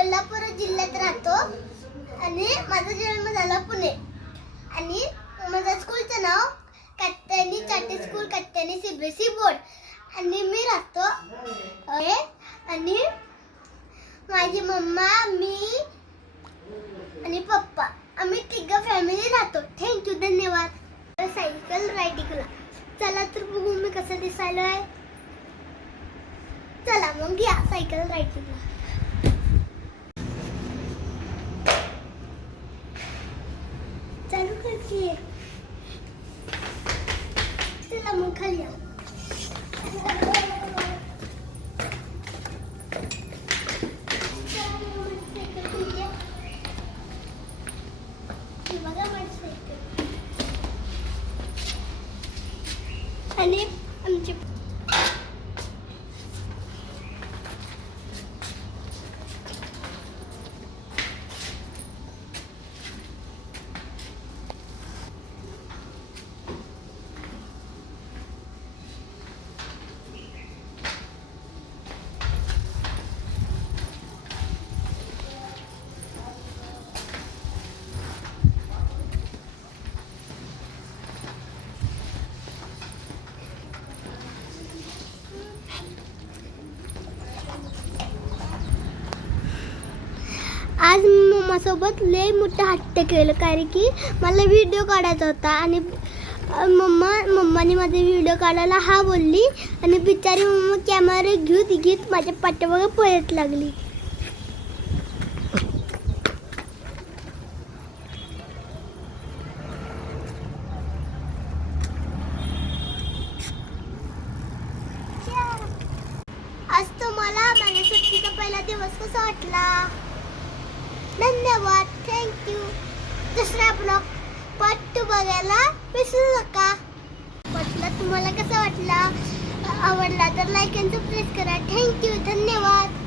कोल्हापूर जिल्ह्यात राहतो आणि माझा जन्म झाला पुणे आणि माझ्या स्कूलचं नाव Katyani Chate school Katyani CBSE board आणि मी राहतो आणि माझी मम्मा मी आणि पप्पा आम्ही तिघं फॅमिली राहतो. थँक्यू, धन्यवाद. सायकल रायडिंगला चला तर बघू मी कसं दिसायलोय. चला मग या सायकल रायडिंगला. चालू करते. चला मग खाली या. आणि आमची आज मम्मासोबत लय मोठा हट्ट केलं कारण की मला व्हिडिओ काढायचा होता आणि मम्माने माझे व्हिडिओ काढायला हा बोलली आणि बिचारी मम्मा कॅमेरा घेत माझ्या पाठीमागे पळत लागली. आज तुम्हाला माझ्या सुट्टीचा पहिला दिवस कसा वाटला? धन्यवाद, थँक्यू. दुसरा ब्लॉग पार्ट 2 बघायला विसरू नका. तुम्हाला कसा वाटला? आवडला तर लाईक आणि सबस्क्राईब करा. थँक्यू, धन्यवाद.